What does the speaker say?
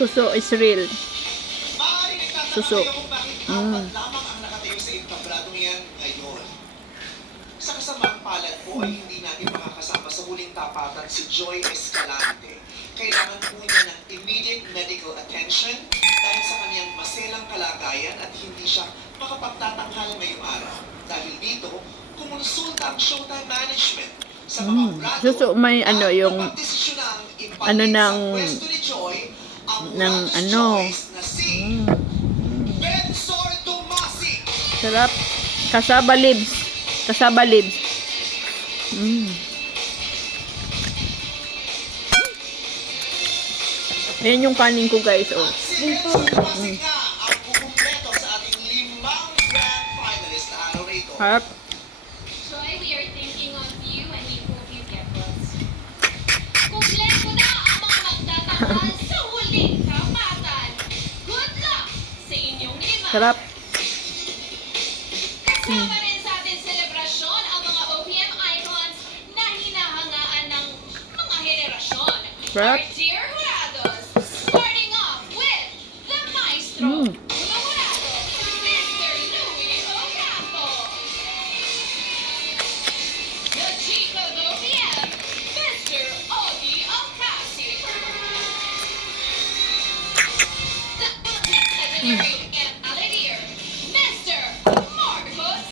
Suso is real. Suso. Lamang ang nakatayo sa entablado yan ngayon. Sa kasamang palad po ay hindi natin makakasama sa huling tapatan si Joy Escalante. Kailangan po niya ng immediate medical attention dahil sa kanyang maselang kalagayan at hindi siya makapagtatanghal ngayong araw. Dahil dito, kumonsulta ang Showtime Management sa mga obrado Suso, may ano yung mapagdesisyon ang ano ipalit ng sa pwesto ni Joy ang ng runner's ano. choice na si Bensor Tomasi. Sarap. Kasaba lips. Kasaba lips. Ayan yung kanin ko, guys. Oh. Si Bensor Tomasi nga ang kukumpleto sa ating 5 grand finalist na araw rito. Harap. Joy, we are thinking of you and we hope you get this. Kumpleto na ang mga magtatanghal sa huling tapatan. Good luck sa inyong 5. Sarap. Kasama rin sa ating selebrasyon ang mga OPM icons na hinahangaan ng mga henerasyon. Sarap. Our dear Jurados, starting off with the Maestro.